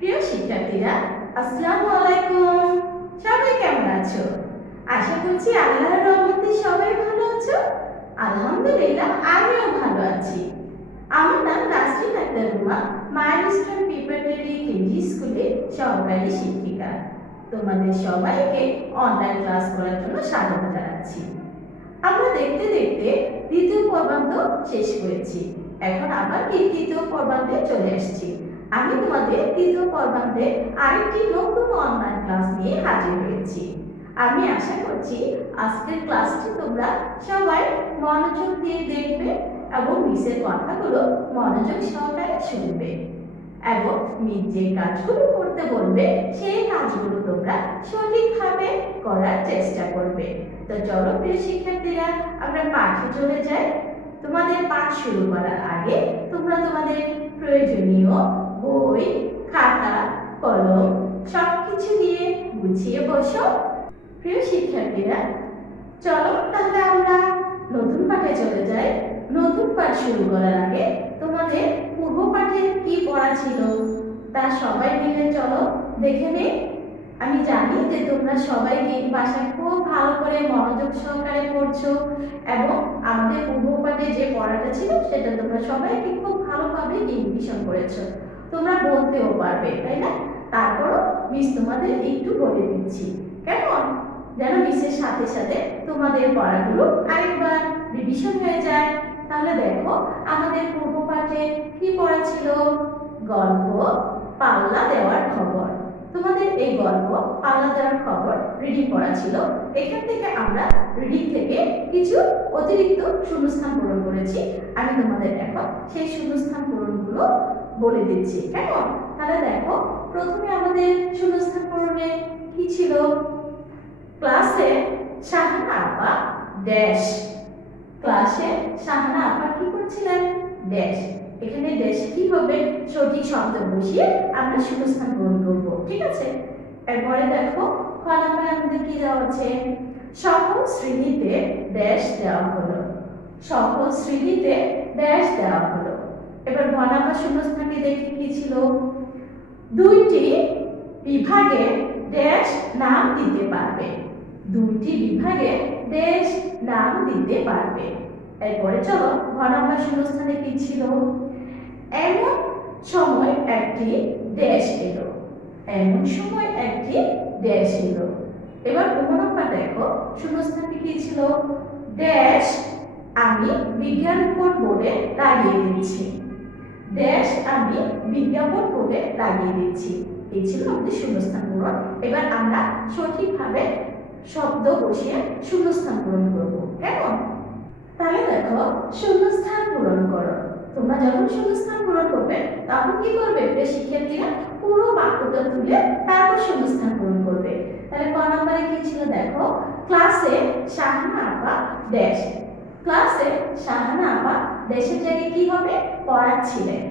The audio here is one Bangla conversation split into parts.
প্রিয় শিক্ষার্থীরা, আসসালামু আলাইকুম। সবাই কেমন আছো? আশা করছি আল্লাহর রহমতে সবাই ভালো আছো। আলহামদুলিল্লাহ, আমিও ভালো আছি। আমার নাম Nasrin Akter Ruma, Milestone preparatory KG স্কুলে সহকারী শিক্ষিকা। তোমাদের সবাইকে অনলাইন ক্লাস করার জন্য স্বাগত জানাচ্ছি। আমরা দেখতে দেখতে দ্বিতীয় পর্বান্ত শেষ করেছি। এখন আবার তৃতীয় পর্বান্তে চলে এসেছি। আমি তোমাদের তৃতীয় পর্বান্তে আরেকটি নতুন অনলাইন ক্লাস নিয়ে হাজির হয়েছি। আমি আশা করছি আজকের ক্লাসটি তোমরা সবাই মনোযোগ দিয়ে দেখবে এবং মিসের কথাগুলো মনোযোগ সহকারে শুনবে এবং মিস যে কাজগুলো করতে বলবে সেই কাজগুলো তোমরা সঠিকভাবে করার চেষ্টা করবে। তো চলো প্রিয় শিক্ষার্থীরা, আমরা পাঠে চলে যাই। তোমাদের পাঠ শুরু করার আগে তোমরা তোমাদের প্রয়োজনীয় বই, খাতা, কলম সবকিছু দিয়ে গুছিয়ে বসো। প্রিয় শিক্ষার্থীরা, চলো তাহলে আমরা নতুন পাঠে চলে যাই। নতুন পাঠ শুরু করার আগে তোমাদের পূর্ব পাঠে কি পড়া ছিল তা সবাই মিলে চলো দেখে নেই। আমি জানি যে তোমরা সবাই এই বাসায় খুব ভালো করে মনোযোগ সহকারে পড়ছো এবং আমাদের পূর্ব পাঠে যে পড়াটা ছিল সেটা তোমরা সবাই খুব ভালোভাবে রিভিশন করেছো। তোমরা বলতেও পারবে, তাই না? তারপরও মিস তোমাদের একটু বলে দিচ্ছি, কেমন? যেন মিসের সাথে সাথে তোমাদের পড়াগুলো আরেকবার রিভিশন হয়ে যায়। তাহলে দেখো, আমাদের পূর্ব পাঠে কি পড়া ছিল? গল্প পাল্লা দেওয়ার খবর। তোমাদের এই গল্প পাল্লা দেওয়ার খবর রিডিং পড়া ছিল। এখান থেকে আমরা রিডিং থেকে কিছু অতিরিক্ত শূন্যস্থান পূরণ করেছি। আমি তোমাদের এখন সেই শূন্যস্থান পূরণগুলো বলে দিচ্ছি, কেমন? তাহলে দেখো, প্রথমে আমাদের শূন্যস্থান পূরণে কি ছিল? ক্লাসে শাহানা আপা ড্যাশ। ক্লাসে শাহানা আপা কি করছিলেন? ড্যাশ। এখানে ড্যাশ কি হবে? সঠিক শব্দ বসিয়ে আমরা শূন্যস্থান পূরণ করব, ঠিক আছে? এরপরে দেখো, খ নাম্বারে আমাদের কি দেওয়া আছে? সকল শ্রেণীতে ড্যাশ দেওয়া হলো। সকল শ্রেণীতে ড্যাশ দেওয়া হলো। এবার গ নাম্বার শূন্যস্থানটি দেখি কি ছিল? দুইটি বিভাগে ড্যাশ নাম দিতে পারবে। দুইটি বিভাগে ড্যাশ নাম দিতে পারবে। এরপরে চলো, ঘ নাম্বার শূন্যস্থানে কি ছিল? এমন সময় একটি ড্যাশ এলো। এমন সময় একটি ড্যাশ এলো। এবার গ নাম্বার দেখো, শূন্যস্থানটি কি ছিল? ড্যাশ আমি বিজ্ঞাপন বোর্ডে লাগিয়ে দিচ্ছি। ড্যাশ আমি বিজ্ঞাপন বোর্ডে লাগিয়ে দিচ্ছি। এই ছিল আমাদের শূন্যস্থান পূরণ। এবার আমরা সঠিকভাবে শব্দ বসিয়ে শূন্যস্থান পূরণ করব, কেমন? তাহলে দেখো, শূন্যস্থান পূরণ করো। তোমরা যখন শূন্যস্থান পূরণ করবে তখন কি করবে? শিক্ষার্থীরা পুরো বাক্যটা তুলে তারপর শূন্যস্থান পূরণ করবে। তাহলে ক নম্বরে কি ছিল? দেখো, ক্লাসে শাহানা আপা ড্যাশ। ক্লাসে শাহানা আপা ড্যাশের জায়গায় কি হবে? পড়াচ্ছিলেন।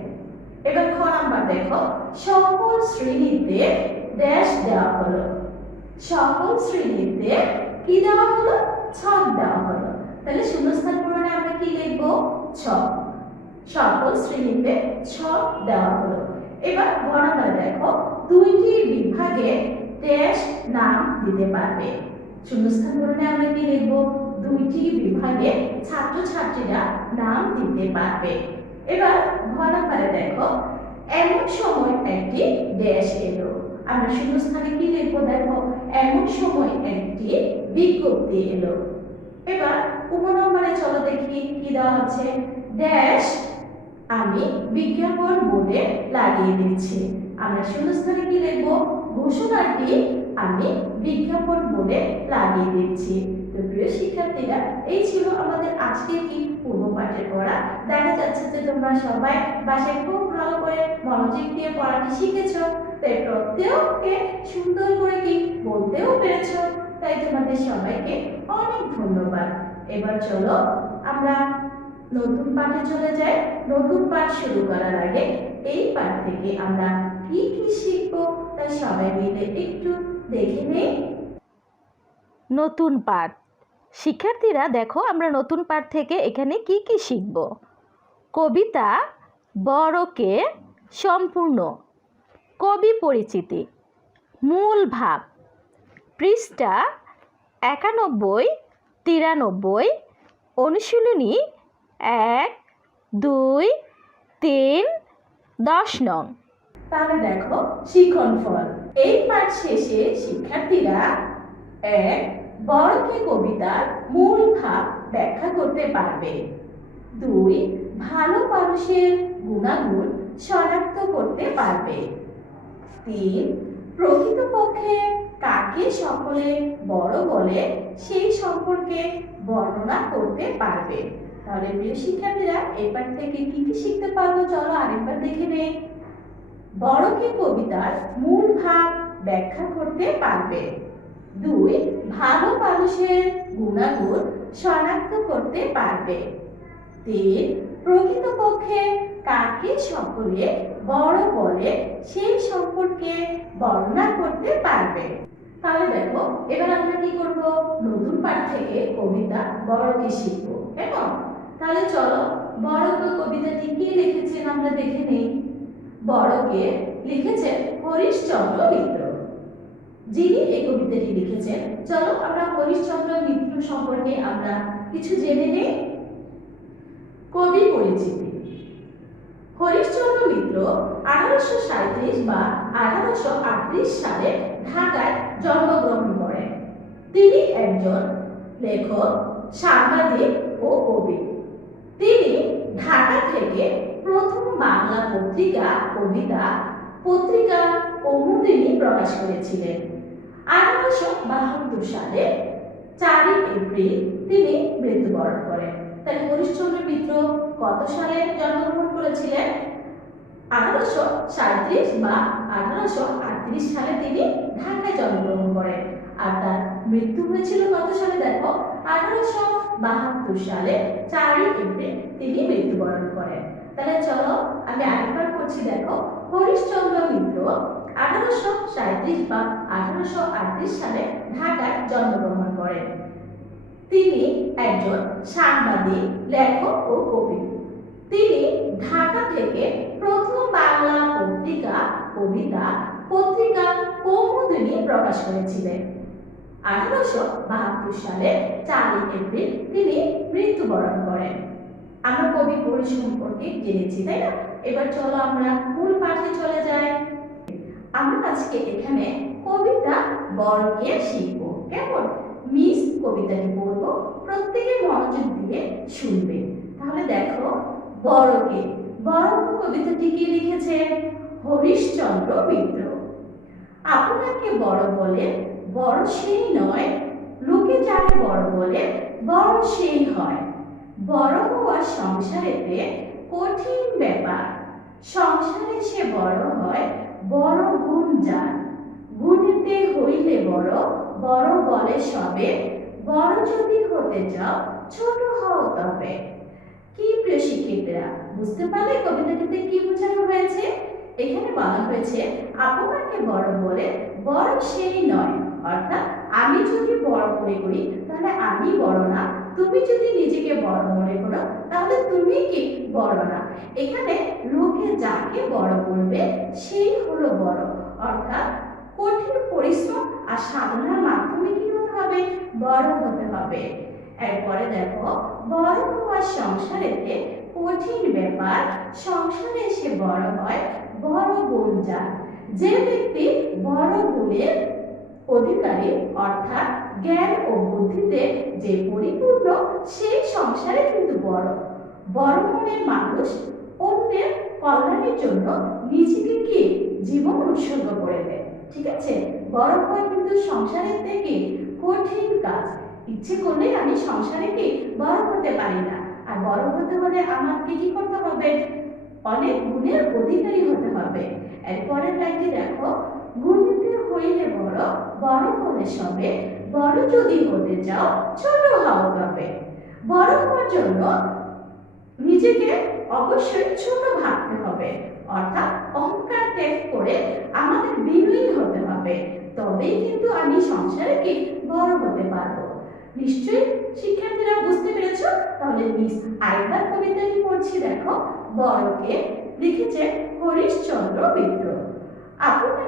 এবার খ নাম্বার দেখো, সকল শ্রেণীতে ড্যাশ দেওয়া হলো। সকল শ্রেণীতে কি দেওয়া হলো? ছক দেওয়া হলো। তাহলে শূন্যস্থান পূরণে আমরা কি লিখব? ছক। সকল শ্রেণীতে ছক দেওয়া হলো। এবার গ নাম্বার দেখো, দুইটি বিভাগে ড্যাশ নাম দিতে পারবে। শূন্যস্থান পূরণে আমরা কি লিখব? দুইটি বিভাগে ছাত্রছাত্রীরা নাম দিতে পারবে। এবার ঘ নাম্বারে দেখো, এমন সময় একটি ড্যাশ এলো। আমরা শূন্যস্থানে কি লিখব? দেখো, এমন সময় একটি বিজ্ঞপ্তি এলো। এবার উপনম্বরে চলো দেখি কি দেওয়া আছে? ড্যাশ আমি বিজ্ঞাপন বোর্ডে লাগিয়ে দিচ্ছি। আমরা শূন্যস্থানে কি লিখব? ঘোষণাটি আমি বিজ্ঞাপন বোর্ডে লাগিয়ে দিচ্ছি। তো প্রিয় শিক্ষার্থীরা, এই ছিল আমাদের আজকের কি পূর্ব পাঠের পড়া। দেখা যাচ্ছে যে তোমরা সবাই বাসায় খুব ভালো করে মনোযোগ দিয়ে পড়াটি শিখেছো। তাই প্রত্যেককে সুন্দর করে কি বলতেও পেরেছো। তাই তোমাদের সবাইকে অনেক ধন্যবাদ। এবার চলো আমরা নতুন পাঠে চলে যাই। নতুন পাঠ শুরু করার আগে এই পাঠ থেকে আমরা কি কি শিখবো তা সবাই মিলে একটু দেখে নেই। নতুন পাঠ। শিক্ষার্থীরা দেখো, আমরা নতুন পাঠ থেকে এখানে কি কি শিখব? কবিতা বড়কে সম্পূর্ণ। কবি পরিচিতি, মূল ভাব, পৃষ্ঠা 91-93, অনুশীলনী 1, 2, 3, 10 নং। তাহলে দেখো শিখন ফল। এই পাঠ শেষে শিক্ষার্থীরা 1 বড়কে কবিতার মূল ভাব ব্যাখ্যা করতে পারবে, 2 ভালো মানুষের গুণাগুণ শনাক্ত করতে পারবে, 3 প্রকৃতপক্ষে কাকে সকলে বড় বলে সেই সম্পর্কে বর্ণনা করতে পারবে। তাহলে প্রিয় শিক্ষার্থীরা এই পাঠ থেকে কি কি শিখতে পারবো চলো আরেকবার দেখে নেই। বড়কে কবিতার মূল ভাব ব্যাখ্যা করতে পারবে, 2 ভালো মানুষের গুণাগুণ শনাক্ত করতে পারবে, 3 প্রকৃতপক্ষে কাকে সকলে বড় বলে সেই সম্পর্কে বর্ণনা করতে পারবে। তাহলে দেখো এবার আমরা কি করব, নতুন পাঠ থেকে কবিতা বড়কে শিখবো, কেমন? তাহলে চলো বড়কে কবিতাটি কে লিখেছেন আমরা দেখে নেই। বড়কে লিখেছেন হরিশচন্দ্র মিত্র। যিনি এই কবিতাটি লিখেছেন, চলো আমরা হরিশচন্দ্র মিত্র সম্পর্কে আমরা কিছু জেনে নেই। কবি পরিচিতি। হরিশচন্দ্র মিত্র 1837 বা 1838 সালে ঢাকায় জন্মগ্রহণ করেন। তিনি একজন লেখক, সাংবাদিক ও কবি। তিনি ঢাকা থেকে প্রথম বাংলা পত্রিকা কবিতা পত্রিকা কৌমুদিনী প্রকাশ করেছিলেন। 1872 সালে 4 এপ্রিল তিনি মৃত্যুবরণ করেন। তাহলে হরিশচন্দ্র মিত্র কত সালে জন্মগ্রহণ করেছিলেন? 1837 বা 1838 সালে তিনি ঢাকায় জন্মগ্রহণ করেন। আর তার মৃত্যু হয়েছিল কত সালে দেখো, 1872 সালে 4 এপ্রিল তিনি মৃত্যুবরণ করেন। তাহলে চলো আমি আরেকবার পড়ছি দেখো। হরিশচন্দ্র মিত্র 1837 বা 1838 সালে ঢাকায় জন্মগ্রহণ করেন। তিনি একজন সাংবাদিক, লেখক ও কবি। তিনি ঢাকা থেকে প্রথম বাংলা পত্রিকা কবিতা পত্রিকা কৌমুদিনী প্রকাশ করেছিলেন। 1872 সালে 4 এপ্রিল তিনি মৃত্যুবরণ করেন। আমরা কবি পরিচিতি সম্পর্কে জেনেছি, তাই না? এবার চলো আমরা মূল পাঠে চলে যাই। আমরা আজকে এখানে কবিতা বড়কে শিখব, কেমন? মিস কবিতাটি পড়বো, প্রত্যেকে মনোযোগ দিয়ে শুনবে। তাহলে দেখো বড়কে কবিতাটি কে লিখেছেন? হরিশচন্দ্র মিত্র। আপনাকে বড় বলে বড় সেই নয়, লোকে যাকে বড় বলে বড় সেই হয়। বড় হওয়া সংসারেতে কঠিন ব্যাপার, সংসারে সে বড় হয় বড় গুণ যার। গুণেতে হইলে বড়, বড় বলে সবে, বড় যদি হতে চাও ছোট হও তবে। কি প্রিয় শিক্ষিতরা, বুঝতে পারলে কবিতাটিতে কি বোঝানো হয়েছে? এখানে বলা হয়েছে আপনাকে বড় বলে বড় সেই নয়, অর্থাৎ আমি যদি বড় মনে করি তাহলে আমি বড় না, তুমি যদি নিজেকে বড় মনে করো তাহলে তুমি কি বড় না। এখানে লোকে যাকে বড় বলবে সেই হলো বড়, অর্থাৎ কঠিন পরিশ্রম আর সাধনার মাধ্যমে কি হতে হবে? বড় হতে হবে। এরপরে দেখো বড় হওয়ার সংসারেতে কঠিন ব্যাপার, সংসারে সে বড় হয় বড় গুণ যার। যে ব্যক্তি বড় গুণের অধিকারী, অর্থাৎ জ্ঞান ও বুদ্ধিতে যে পরিপূর্ণ, সেই সংসারে কিন্তু বড় মনের মানুষ অন্যের কল্যাণের জন্য নিজেকে কি জীবন উৎসর্গ করে দেয়। ঠিক আছে, বড় হওয়া কিন্তু সংসারের থেকে কঠিন কাজ। ইচ্ছে করলে আমি সংসারে কি বড় হতে পারি না। আর বড় হতে হলে আমাকে কি করতে হবে? অনেক গুণের অধিকারী হতে হবে। এরপরের লাইনটি দেখো, গুণীতে হইলে বড়, বড় হলে সবে, বড় যদি হতে চাও ছোট হও তবে। বড় হওয়ার জন্য নিজেকে অবশ্যই ছোট ভাবতে হবে, অর্থাৎ অহংকার ত্যাগ করে আমাদের বিনয়ী হতে হবে, তবেই কিন্তু আমি সংসারে কি বড় হতে পারবো। নিশ্চয়ই শিক্ষার্থীরা বুঝতে পেরেছো? তাহলে মিস আরেকবার কবিতাটি পড়ছি দেখো। বড়কে লিখেছেন হরিশচন্দ্র মিত্র।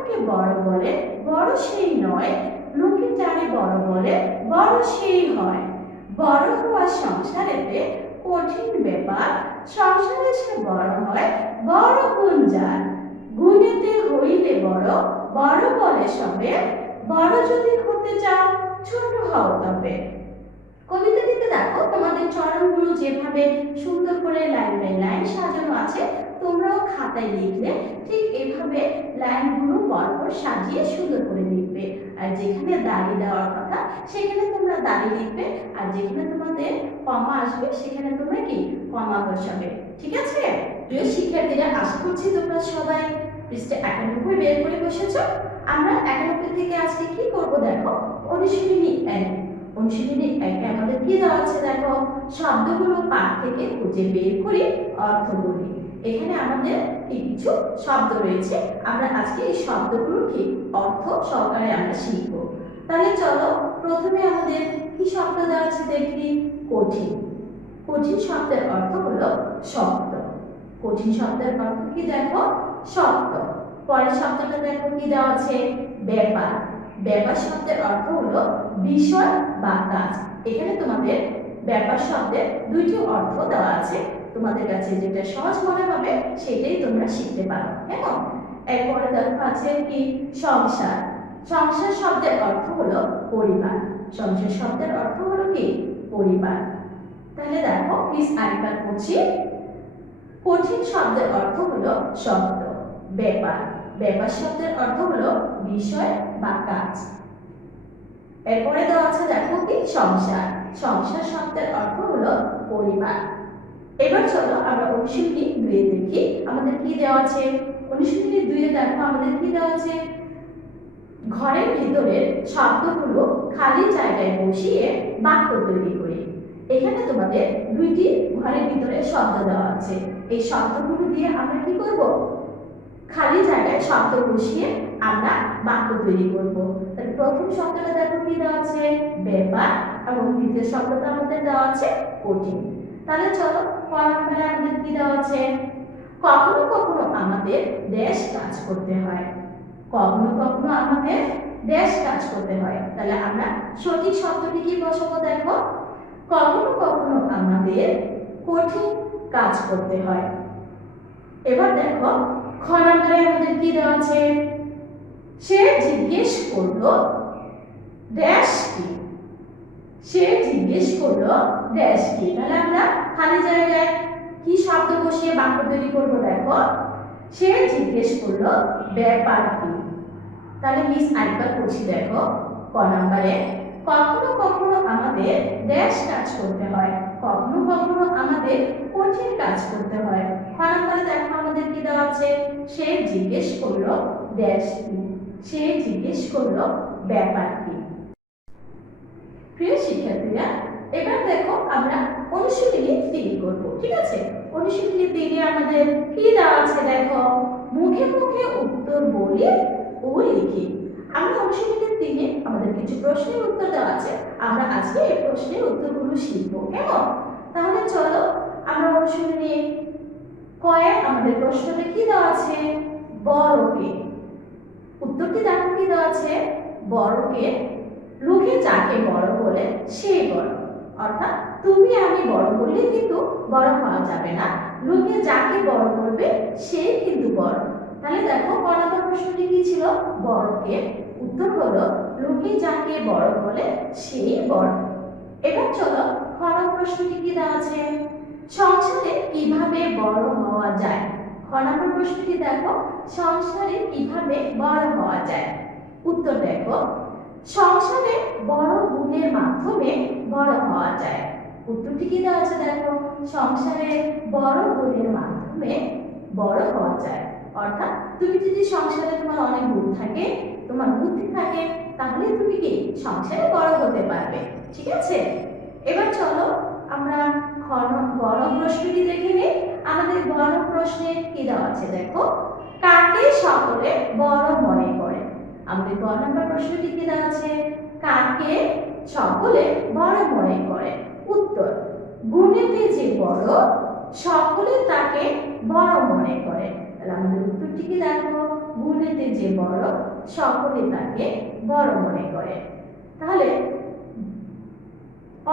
লোকে বড় বলে বড় সেই নয়, লোকে যারে বড় বলে বড় সেই হয়। বড় হওয়া সংসারেতে কঠিন ব্যাপার, সংসারে সে বড় হয় বড় গুণ যার। গুণেতে হইলে বড়, বড় বলে সবে, বড় যদি হতে চাও ছোট হও তবে। কবিতাটিতে দেখো তোমাদের চরণগুলো যেভাবে সুন্দর করে লাইন বাই লাইন সাজানো আছে, তোমরাও খাতায় লিখলে ঠিক এভাবে লাইনগুলো পরপর সাজিয়ে সুন্দর করে লিখবে। আর যেখানে দাড়ি দেওয়ার কথা সেখানে তোমরা দাড়ি লিখবে, আর যেখানে তোমাদের কমা আসবে সেখানে তোমরা কি কমা বসাবে। ঠিক আছে প্রিয় শিক্ষার্থীরা, আশা করছি তোমরা সবাই পৃষ্ঠা 91 বের করে বসেছো। আমরা 91 থেকে আজকে কি করব দেখো, অনুশীলনী 1। অনুশীলনী 1 আমাদের কি দেওয়া আছে দেখো, শব্দগুলো পাঠ থেকে খুঁজে বের করে অর্থ বলি। এখানে আমাদের কিছু শব্দ রয়েছে, আমরা আজকে এই শব্দগুলো কি অর্থ সহকারে আমরা শিখব। তাহলে চলো প্রথমে আমাদের কি শব্দ দেওয়া আছে দেখি, কঠিন। কঠিন শব্দের অর্থ হলো শক্ত। কঠিন শব্দের অর্থ কি দেখো, শক্ত। পরের শব্দটা দেখো কি দেওয়া আছে, ব্যাপার। ব্যাপার শব্দের অর্থ হলো বিষয় বা কাজ। এখানে তোমাদের ব্যাপার শব্দের দুইটি অর্থ দেওয়া আছে, তোমাদের কাছে যেটা সহজ মনে হবে সেটাই তোমরা শিখতে পারো। কেমন? এরপরে দেখো আছে কি, সংসার। সংসার শব্দের অর্থ হলো পরিবার। সংসার শব্দের অর্থ হলো কি, পরিবার। তাহলে দেখো প্লিজ আরেকবার পড়ছি। কঠিন শব্দের অর্থ হলো শব্দ। ব্যাপার। ব্যাপার শব্দের অর্থ হলো বিষয় বা কাজ। এরপরে দেওয়া আছে দেখো কি, সংসার। সংসার শব্দের অর্থ হলো পরিবার। এবার চলো আমরা অনুশীলনী 2 দেখি আমাদের কি দেওয়া আছে। অনুশীলনী 2 দেখো আমাদের কি দেওয়া আছে, ঘরের ভিতরের শব্দগুলো খালি জায়গায় বসিয়ে বাক্য তৈরি করি। এখানে তোমাদের দুইটি ঘরের ভিতরে শব্দ দেওয়া আছে, এই শব্দগুলো দিয়ে আমরা কি করব, খালি জায়গায় শব্দ বসিয়ে আমরা বাক্য তৈরি করব। তাহলে প্রথম শব্দটা দেখো কি দেওয়া আছে, ব্যাপার, এবং দ্বিতীয় শব্দটা আমাদের দেওয়া আছে কঠিন। তাহলে চলো পরের আমাদের কি দেওয়া আছে, কখনো কখনো আমাদের দেশ কাজ করতে হয়। কখনো কখনো আমাদের দেশ কাজ করতে হয়। তাহলে আমরা সঠিক শব্দটি কি বসাবো দেখো, কখনো কখনো আমাদের কঠিন কাজ করতে হয়। এবার দেখো খ নম্বরে আমাদের কি দেওয়া আছে, সে জিজ্ঞেস করলো ড্যাশ কি। সে জিজ্ঞেস করলো ড্যাশ কি। তাহলে আমরা খালি জায়গায় কি শব্দ বসিয়ে বাক্য তৈরি করব দেখো, সে জিজ্ঞেস করলো ব্যাপার কি। তাহলে মিস আরেকবার পড়ছি দেখো, ক নম্বরে কখনো কখনো আমাদের ড্যাশ কাজ করতে হয়, কখনো কখনো আমাদের কঠিন কাজ করতে হয়। খ নম্বরে দেখো আমাদের কি দেওয়া আছে, সে জিজ্ঞেস করলো ড্যাশ কি। সে জিজ্ঞেস করলো ব্যাপার কি। প্রিয় শিক্ষার্থীরা, এবার দেখো আমরা অনুশীলনী 3 করব। ঠিক আছে, অনুশীলনী 3 আমাদের কি দেওয়া আছে দেখো, মুখে মুখে উত্তর বলি ও লিখি। আমরা অনুশীলনী 3 আমাদের কিছু প্রশ্নের উত্তর দেওয়া আছে, আমরা আজকে এই প্রশ্নের উত্তরগুলো শিখব। কেমন? তাহলে চলো আমরা অনুশীলনী কয়ে আমাদের প্রশ্নতে কি দেওয়া আছে, বড়কে। উত্তরটি দেখো কি দেওয়া আছে, বড়কে লোকে যাকে বড় বলে সে বড়। অর্থাৎ তুমি আমি বড় বললে কিন্তু বড় হওয়া যাবে না, লোকে যাকে বড় বলবে সে কিন্তু বড়। তাহলে দেখো পরের প্রশ্নটি কি ছিল, বড়কে। উত্তর হলো লোকে যাকে বড় বলে সেই বড়। এবার চলো পরের প্রশ্নটি কি দেওয়া আছে, সংসারে কিভাবে বড় হওয়া যায়। খ নম্বর প্রশ্নটি দেখো, সংসারে কিভাবে বড় হওয়া যায়। উত্তর দেখো, সংসারে বড় গুণের মাধ্যমে বড় হওয়া যায়। উত্তরটি কি দেওয়া আছে দেখো, সংসারে বড় গুণের মাধ্যমে বড় হওয়া যায়। অর্থাৎ তুমি যদি সংসারে তোমার অনেক গুণ থাকে, তোমার বুদ্ধি থাকে, তাহলে তুমি কি সংসারে বড় হতে পারবে। ঠিক আছে, এবার চলো আমরা গণ প্রশ্নটি দেখে নিই। আমাদের গণ প্রশ্নে কি দেওয়া আছে দেখো, কাকে সকলে বড় মনে করে। আমাদের গ নম্বর প্রশ্নটি কি দেওয়া আছে, কাকে সকলে বড় মনে করে। উত্তর, গুণেতে যে বড় সকলে তাকে বড় মনে করে। তাহলে আমাদের উত্তরটি কি দেখো, গুণেতে যে বড় সকলে তাকে বড় মনে করে। তাহলে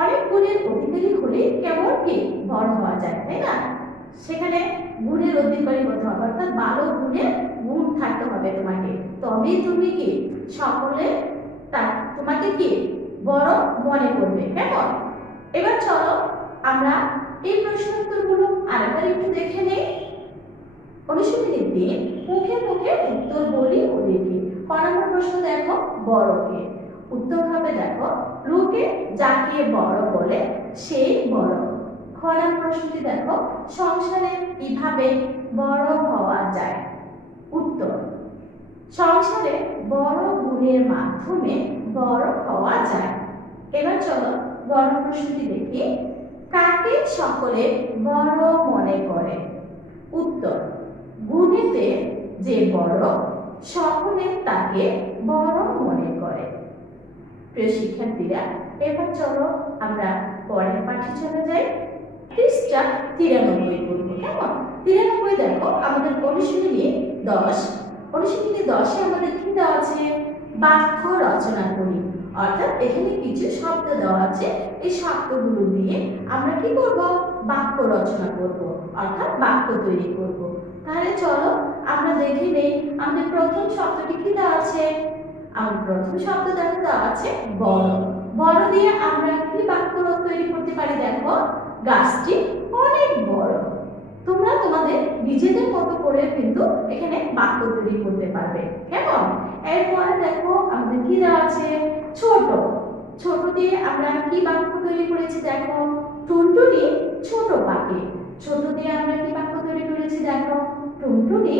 অনেক গুণের অধিকারী হলে কেমন কি বড় হওয়া যায়, তাই না? সেখানে গুণের অধিকারী হতে হবে, অর্থাৎ ভালো গুণের গুণ থাকতে হবে তোমাকে, তবেই তুমি কি সকলে তোমাকে কি বড় মনে করবে। কেমন? এবার চলো আমরা এই প্রশ্ন উত্তরগুলো আরেকবার একটু দেখে নেই। অনুশীলনী 3, মুখে মুখে উত্তর বলি ও লিখি। ক নম্বর প্রশ্ন দেখো, বড়কে। উত্তর হবে দেখো, লোকে যাকে বড় বলে সেই বড়। খ নম্বর প্রশ্নটি দেখো, সংসারে কিভাবে বড় হওয়া যায়। উত্তর, সংসারে বড় গুণের মাধ্যমে বড় হওয়া যায়। এবার চলো বড় প্রশ্নটি দেখি, কাকে সকলে বড় মনে করে। উত্তর, গুণেতে যে বড় সকলে তাকে বড় মনে করে। প্রিয় শিক্ষার্থীরা, এবার চলো আমরা পরের পাঠে চলে যাই। পৃষ্ঠা 93 করবো। কেমন? 93 দেখো আমাদের অনুশীলনী 10। অনুশীলনী 10-এ আমাদের কি দেওয়া আছে? বাক্য রচনা করি। অর্থাৎ এখানে কিছু শব্দ দেওয়া আছে, এই শব্দগুলো দিয়ে আমরা কি করব? বাক্য রচনা করব, অর্থাৎ বাক্য তৈরি করব। তাহলে চলো আমরা দেখে নেই আমাদের প্রথম শব্দটি কি দেওয়া আছে। আমার প্রথম শব্দ দেওয়া আছে বড়। বড় দিয়ে আমরা কি বাক্য তৈরি করতে পারি দেখো, গাছটি অনেক বড়। তোমরা তোমাদের নিজেদের মতো করে কিন্তু এখানে বাক্য তৈরি করতে পারবে। কেমন? এরপরে দেখো আমাদের কি দেওয়া আছে, ছোট। ছোট দিয়ে আমরা কি বাক্য তৈরি করেছি দেখো, টুনটুনি ছোট পাখি। ছোট দিয়ে আমরা কি বাক্য তৈরি করেছি দেখো, টুনটুনি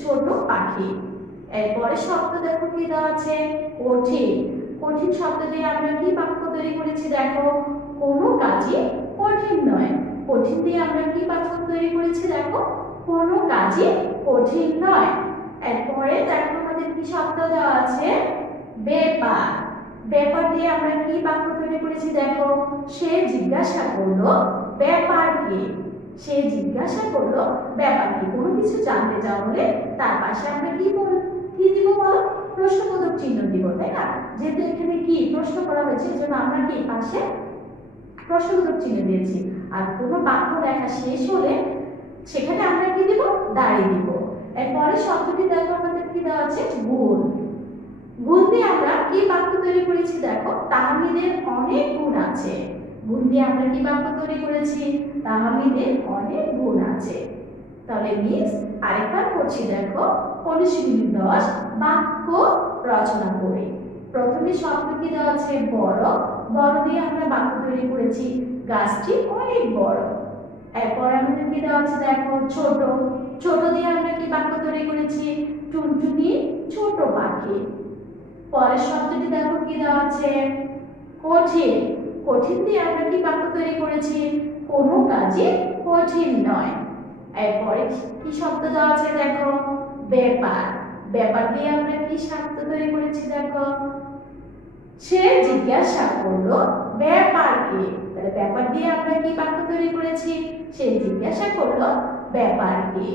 ছোট পাখি। এরপরে শব্দ দেখো কি দেওয়া আছে, কঠিন। কঠিন শব্দ দিয়ে আমরা কি বাক্য তৈরি করেছি দেখো, কোনো কাজই কঠিন নয়। কঠিন দিয়ে আমরা কি বাক্য তৈরি করেছি দেখো, কোনো কাজই কঠিন নয়। এরপরে দেখো আমাদের কি শব্দ দেওয়া আছে, ব্যাপার। ব্যাপার দিয়ে আমরা কি বাক্য তৈরি করেছি দেখো, সে জিজ্ঞাসা করলো ব্যাপার কি। সে জিজ্ঞাসা করলো ব্যাপার কি। কোনো কিছু জানতে চাইলে তার পাশে আমরা কি দিব বলো, প্রশ্নবোধক চিহ্ন দিব, তাই না? যেহেতু এখানে কি প্রশ্ন করা হয়েছে, এজন্য আমরা কি পাশে প্রশ্নবোধক চিহ্ন দিয়েছি। আর কোনো বাক্য লেখা শেষ হলে সেখানে আমরা কি দিব, দাঁড়িয়ে দিব। এরপরে শব্দটি দেখো আমাদের কি দেওয়া আছে, গুণ। গুণ দিয়ে আমরা কি বাক্য তৈরি করেছি দেখো, তাহমিদের অনেক গুণ আছে। গুণ দিয়ে আমরা কি বাক্য তৈরি করেছি, তাহমিদের অনেক গুণ আছে। তাহলে মিস আরেকবার পড়ছি দেখো, অনুশীলনী 10, বাক্য রচনা করি। প্রথমে শব্দ কি দেওয়া আছে, বড়। বড় দিয়ে আমরা বাক্য তৈরি করেছি, গাছটি অনেক বড়। এরপর আমাদের কি দেওয়া আছে দেখো, ছোট। ছোট দিয়ে আমরা কি বাক্য তৈরি করেছি, টুনটুনি ছোট পাখি। পরের শব্দটি দেখো কি দেওয়া আছে, কঠিন। কঠিন দিয়ে আমরা কি বাক্য তৈরি করেছি, কোনো কাজে কঠিন নয়। এরপরে কি শব্দ দেওয়া আছে দেখো, ব্যাপার। ব্যাপার দিয়ে আমরা কি শব্দ তৈরি করেছি দেখো, সে জিজ্ঞাসা করলো ব্যাপার কি। তাহলে ব্যাপার দিয়ে আমরা কি বাক্য তৈরি করেছি, সে জিজ্ঞাসা করলো ব্যাপার কি।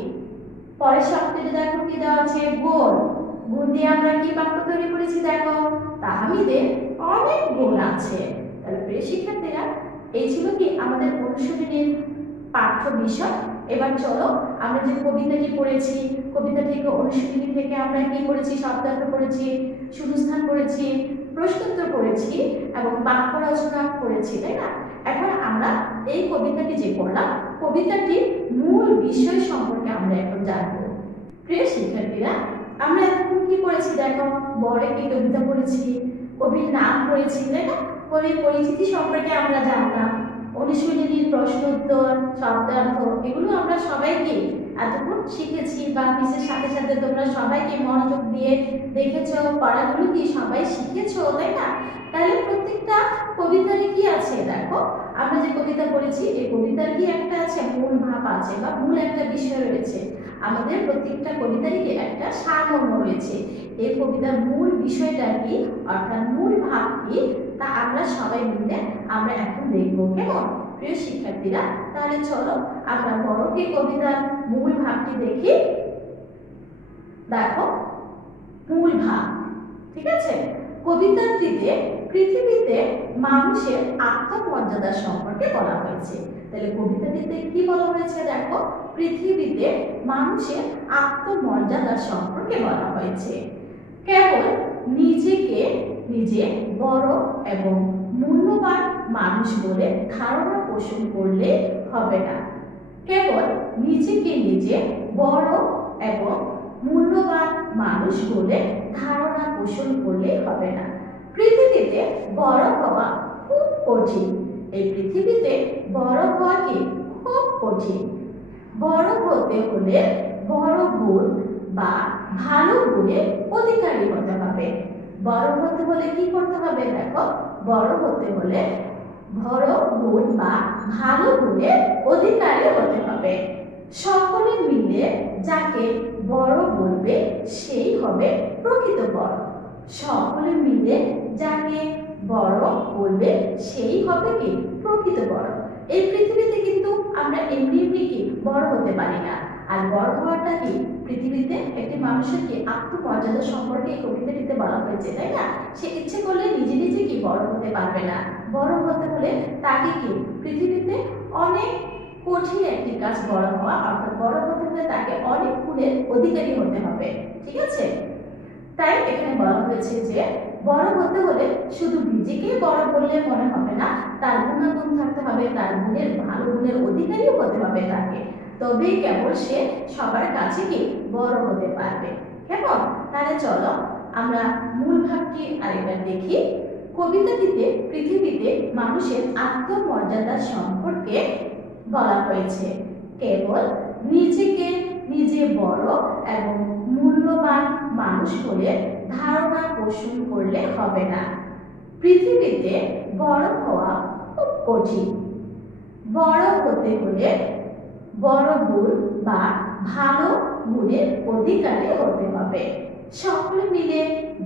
পরের শব্দটি দেখো কি দেওয়া আছে, গুণ। গুণ দিয়ে আমরা কি বাক্য তৈরি করেছি দেখো, তাহমিদের অনেক গুণ আছে। তাহলে প্রিয় শিক্ষার্থীরা, এই ছিল কি আমাদের অনুশীলনীর পাঠ্য বিষয়। এবার চলো আমরা যে কবিতাটি পড়েছি, কবিতা থেকে অনুশীলনী থেকে আমরা কি করেছি, শব্দার্থ করেছি, শূন্যস্থান করেছি, প্রশ্নোত্তর করেছি এবং বাক্য রচনা করেছি, তাই না? এখন আমরা এই কবিতাটি যে পড়লাম, কবিতাটির মূল বিষয় সম্পর্কে আমরা এখন জানবো। প্রিয় শিক্ষার্থীরা, আমরা এখন কি পড়েছি দেখো, বড় একটি কবিতা পড়েছি, কবির নাম পড়েছি, তাই না? কবির পরিচিতি সম্পর্কে আমরা জানলাম, অনুশীলনীর প্রশ্নোত্তর, শব্দার্থ, এগুলো আমরা সবাইকে এতক্ষণ শিখেছি বা মিসের সাথে সাথে তোমরা সবাইকে মনোযোগ দিয়ে দেখেছো, পড়াগুলো কি সবাই শিখেছো, তাই না? তাহলে প্রত্যেকটা কবিতারই কি আছে দেখো, আমরা যে কবিতা পড়েছি এই কবিতার কি একটা আছে, মূল ভাব আছে বা মূল একটা বিষয় রয়েছে। আমাদের প্রত্যেকটা কবিতারই একটা সারমর্ম রয়েছে। এই কবিতার মূল বিষয়টা কি, অর্থাৎ মূল ভাব কি, তা আমরা সবাই মিলে আমরা এখন দেখবো। কেমন প্রিয় শিক্ষার্থীরা? তাহলে চলো আমরা বড়কে কবিতার মূল ভাবটি দেখি। দেখো, কবিতাটিতে পৃথিবীতে মানুষের আত্মমর্যাদা সম্পর্কে বলা হয়েছে। তাহলে কবিতাটিতে কি বলা হয়েছে দেখো, পৃথিবীতে মানুষের আত্মমর্যাদা সম্পর্কে বলা হয়েছে। কেবল নিজেকে নিজে বড় এবং মূল্যবান মানুষ বলে ধারণা পোষণ করলে হবে না। কেবল নিজেকে নিজে বড় এবং মূল্যবান মানুষ বলে ধারণা পোষণ করলে হবে না। পৃথিবীতে বড় হওয়া খুব কঠিন। এই পৃথিবীতে বড় হওয়া কি খুব কঠিন। বড় হতে হলে বড় গুণ বা ভালো গুণের অধিকারী হতে হবে। বড় হতে হলে কি করতে হবে দেখো, বড় হতে হলে বড় গুণ বা ভালো গুণের অধিকারী হতে হবে। সকলে মিলে যাকে বড় বলবে সেই হবে প্রকৃত বড়। সকলে মিলে যাকে বড় বলবে সেই হবে কি প্রকৃত বড়। এই পৃথিবীতে কিন্তু আমরা এমনি এমনি কি বড় হতে পারি না। আর বড় হওয়াটা কি পৃথিবীতে একটি মানুষের কি আত্মমর্যাদা সম্পর্কে এই কবিতাটিতে বলা হয়েছে, তাই না? সে ইচ্ছে করলে নিজে নিজে কি বড় হতে পারবে না। বড় হতে হলে তাকে কি পৃথিবীতে অনেক কঠিন একটি কাজ বড় হওয়া, অর্থাৎ বড় হতে হলে তাকে অনেক গুণের অধিকারী হতে হবে। ঠিক আছে? তাই এখানে বলা হয়েছে যে বড় হতে হলে শুধু নিজেকে বড় বললে মনে হবে না, তার গুণাগুণ থাকতে হবে, তার গুণের ভালো গুণের অধিকারীও হতে হবে তাকে। তবেই কেবল সে সবার কাছে কি বড় হতে পারবে। কেমন? তাহলে চলো আমরা মূল ভাবটি আরেকবার দেখি। কবিতাটিতে পৃথিবীতে মানুষের আত্মমর্যাদা সম্পর্কে বলা হয়েছে। কেবল নিজেকে নিজে বড় এবং মূল্যবান মানুষ বলে ধারণা পোষণ করলে হবে না। পৃথিবীতে বড় হওয়া খুব কঠিন। বড় হতে হলে বড় গুণ বা ভালো গুণের অধিকারী হতে হবে। সকলে মিলে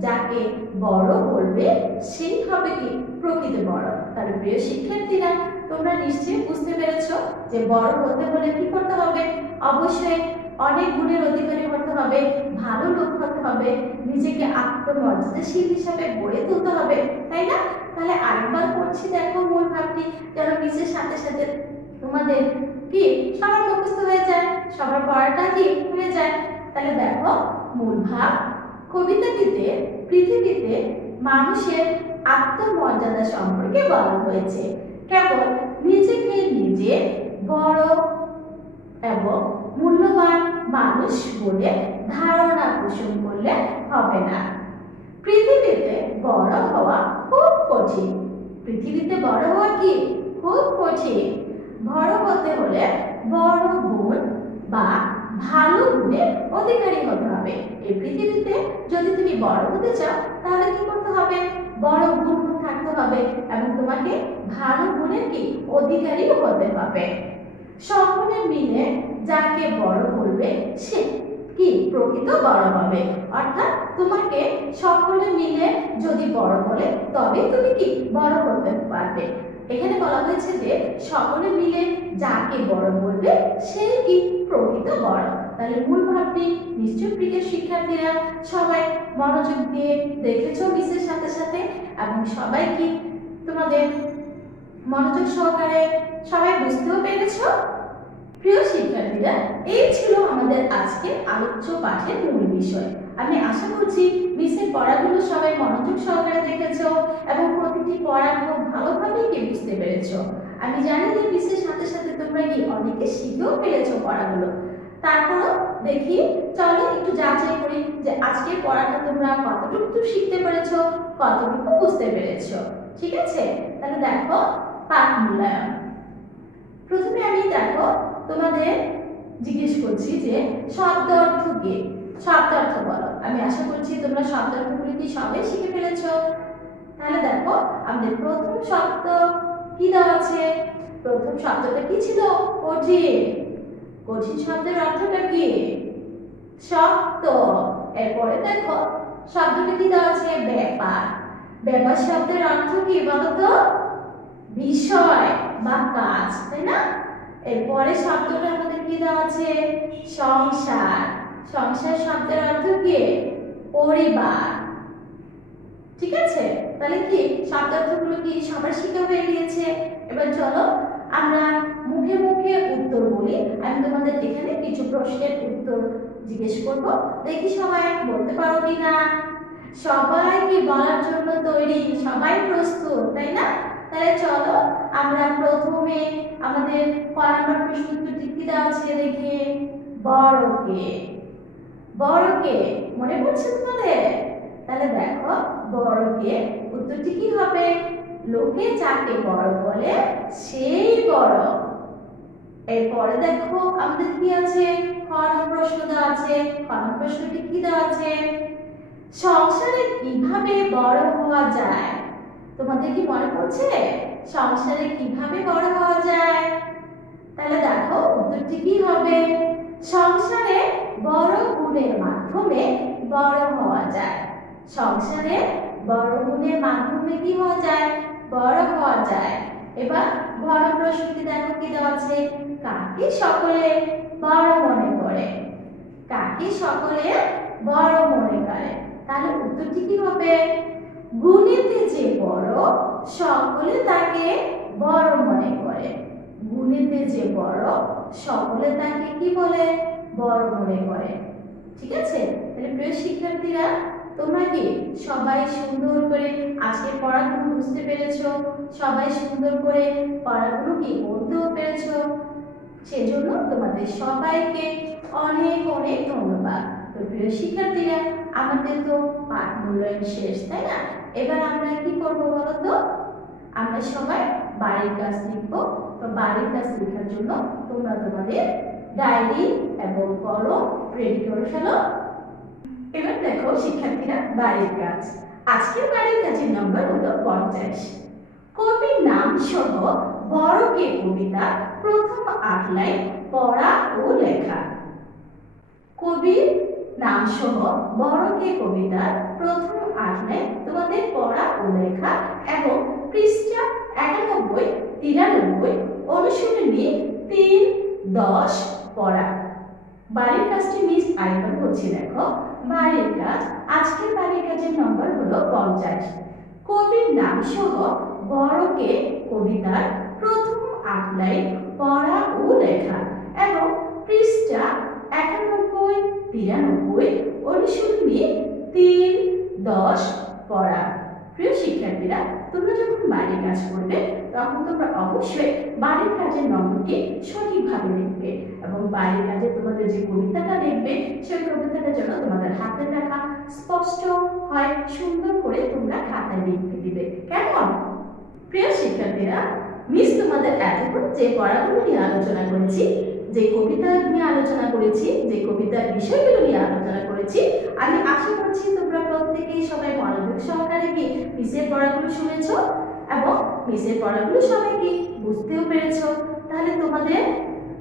যাকে বড় বলবে সেই হবে কি প্রকৃত বড়। তাহলে প্রিয় শিক্ষার্থীরা, তোমরা নিশ্চয়ই বুঝতে পেরেছো যে বড় হতে হলে কি করতে হবে। অবশ্যই অনেক গুণের অধিকারী হতে হবে, ভালো লোক হতে হবে, নিজেকে আত্মমর্যাদাশীল হিসাবে গড়ে তুলতে হবে, তাই না? তাহলে আরেকবার পড়ছি দেখো মূল ভাবটি, যেন নিচের সাথে সাথে তোমাদের কি সবার মুখস্থ হয়ে যায়, সবার পড়াটা কি হয়ে যায়। তাহলে দেখো মূল ভাব, কবিতাটিতে পৃথিবীতে মানুষের আত্মমর্যাদা সম্পর্কে বলা হয়েছে। কেবল নিজেকে নিজে বড় এবং মূল্যবান মানুষ বলে ধারণা পোষণ করলে হবে না। পৃথিবীতে বড় হওয়া খুব কঠিন। পৃথিবীতে বড় হওয়া কি খুব কঠিন। বড় হতে হলে বড় গুণ বা ভালো গুণের অধিকারী হতে হবে। এই পৃথিবীতে যদি তুমি বড় হতে চাও তাহলে কি করতে হবে, বড় গুণ থাকতে হবে এবং তোমাকে ভালো গুণের কি অধিকারী হতে হবে। সকলে মিলে যাকে বড় বলবে সে কি প্রকৃত বড় হবে। অর্থাৎ তোমাকে সকলে মিলে যদি বড় বলে তবে তুমি কি বড় হতে পারবে। এখানে বলা হয়েছে যে সকলে মিলে যাকে বড় বলবে সেই কি প্রকৃত বড়। তাহলে মূল ভাবটি নিশ্চয় প্রিয় শিক্ষার্থীরা সবাই মনোযোগ দিয়ে দেখেছো মিসের সাথে সাথে, এবং সবাই কি তোমাদের মনোযোগ সহকারে সবাই বুঝতেও পেরেছো। প্রিয় শিক্ষার্থীরা, এই ছিল আমাদের আজকের আলোচ্য পাঠের মূল বিষয়। আমি আশা করছি মিসের পড়াগুলো সবাই মনোযোগ সহকারে দেখেছো এবং প্রতিটি পড়া খুব ভালোভাবে কি বুঝতে পেরেছো। আমি জানি যে মিসের সাথে সাথে তোমরা কি অনেকে শিখেও পেরেছো পড়াগুলো। তারপরও দেখি চলো একটু যাচাই করি যে আজকের পড়াটা তোমরা কতটুকু শিখতে পেরেছো, কতটুকু বুঝতে পেরেছো। ঠিক আছে? তাহলে দেখো পাঠ মূল্যায়ন। প্রথমে আমি দেখো তোমাদের জিজ্ঞেস করছি যে শব্দ অর্থ কি। শব্দ অর্থ বলো। আমি আশা করছি তোমরা শব্দ অর্থগুলি কি সবাই শিখে ফেলেছো। তাহলে দেখো আমাদের প্রথম শব্দ কি দেওয়া আছে। প্রথম শব্দটা কি ছিল? কঠিন। কঠিন শব্দের অর্থটা কি? শক্ত। এরপরে দেখো শব্দটা কি দেওয়া আছে? ব্যাপার। ব্যাপার শব্দের অর্থ কি বলতো? বিষয় বা কাজ, তাই না? এরপরে শব্দটা আমাদের কি দেওয়া আছে? সংসার। সংসার শব্দের অর্থ কি? পরিবার। ঠিক আছে? তাহলে কি শব্দার্থগুলো কি সবার শেখা হয়ে গিয়েছে? এবার চলো আমরা মুখে মুখে উত্তর বলি। আমি তোমাদের এখানে কিছু প্রশ্নের উত্তর জিজ্ঞেস করব, দেখি সবাই বলতে পারো কিনা। সবাই কি বলার জন্য তৈরি? সবাই প্রস্তুত, তাই না? তাহলে চলো আমরা প্রথমে আমাদের ক নাম্বার প্রশ্ন উত্তরটি কি দেওয়া আছে দেখি। বড় কে? বড় কে? মনে পড়ছে তোমাদের? তাহলে দেখো বড় কে উত্তরটি কি হবে? লোকে যাকে বড় বলে সেই বড়। এরপরে দেখো আমাদের কি আছে, খ নম্বর প্রশ্ন দেওয়া আছে। খ নম্বর প্রশ্নটি কি দেওয়া আছে? সংসারে কিভাবে বড় হওয়া যায়? তোমাদের কি মনে পড়ছে সংসারে কিভাবে বড় হওয়া যায়? তাহলে দেখো উত্তরটি কি হবে? সংসারে বড় গুণের মাধ্যমে বড় হওয়া যায়। সংসারে বড় গুণের মাধ্যমে কি হওয়া যায়? বড় হওয়া যায়। এবার বড় প্রশ্নটি দেখো কি দেওয়া আছে। কাকে সকলে বড় মনে করে? কাকে সকলে বড় মনে করে? তাহলে উত্তরটি কি হবে? গুণেতে যে বড় সকলে তাকে বড় মনে করে। গুণেতে যে বড় সকলে তাকে কি বলে? বড় মনে করে। ঠিক আছে? তাহলে প্রিয় শিক্ষার্থীরা, তোমরা কি সবাই সুন্দর করে আজকের পড়াগুলো বুঝতে পেরেছো? সবাই সুন্দর করে পড়াগুলো কি বলতেও পেরেছো? সেজন্য তোমাদের সবাইকে অনেক অনেক ধন্যবাদ। তো প্রিয় শিক্ষার্থীরা, আমাদের তো পাঠ মূল্যায়ন শেষ, তাই না? এবার আমরা কি করবো বলো তো? আমরা সবাই বাড়ির কাজ লিখবো। তো বাড়ির কাজ লেখার জন্য তোমরা তোমাদের ডায়েরি এবং কলম রেডি করে ফেলো। এবার দেখো শিক্ষার্থীরা, বাড়ির কাজ। আজকের বাড়ির কাজের নম্বর হলো 50। কবির নাম সহ বড় কে কবিতা প্রথম 8 লাইন পড়া ও লেখা। কবির নাম সহ বড় কে কবিতার প্রথম 8 লাইন তোমাদের পড়া ও লেখা এবং পৃষ্ঠা 91, 93, অনুশীলনী 3, 10 পড়া। বাড়ির কাজটি মিস আরেকবার বলছি, দেখো বাড়ির কাজ। আজকের বাড়ির কাজের নম্বর হলো 50। কবির নাম সহ বড় কে কবিতার প্রথম 8 লাইন পড়া ও লেখা এবং পৃষ্ঠা 91, 93, অনুশীলনী 3, 10 পড়া। প্রিয় শিক্ষার্থীরা, তোমরা যখন বাড়ির কাজ করবে তখন তোমরা অবশ্যই বাড়ির কাজের নম্বরটি সঠিকভাবে লিখবে এবং বাড়ির কাজে তোমাদের যে কবিতাটা লিখবে সেই কবিতাটা যেন তোমাদের হাতে লেখা স্পষ্ট হয়, সুন্দর করে তোমরা খাতায় লিখে দিবে। কেমন? প্রিয় শিক্ষার্থীরা, মিস তোমাদের এতক্ষণ যে পড়াগুলো নিয়ে আলোচনা করেছি, যে কবিতা নিয়ে আলোচনা করেছি, যে কবিতার বিষয়গুলো নিয়ে আলোচনা করেছি, আমি আশা করছি তোমরা প্রত্যেকেই সবাই মনোযোগ সহকারে কি মিসের পড়াগুলো শুনেছো এবং মিসের পড়াগুলো সবাই কি বুঝতেও পেরেছো। তাহলে তোমাদের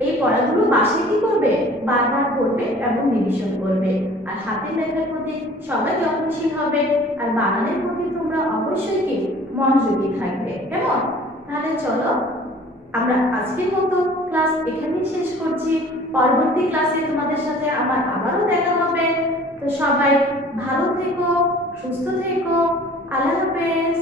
এই পড়াগুলো বাসায় কি করবে? বারবার পড়বে এবং রিভিশন করবে। আর হাতের লেখার প্রতি সবাই যত্নশীল হবে আর বানানের প্রতি তোমরা অবশ্যই কি মনোযোগী থাকবে। কেমন? তাহলে চলো আমরা আজকের মতো ক্লাস এখানেই শেষ করছি। পরবর্তী ক্লাসে তোমাদের সাথে আমার আবারও দেখা হবে। তো সবাই ভালো থেকো, সুস্থ থেকো। আল্লাহ হাফেজ।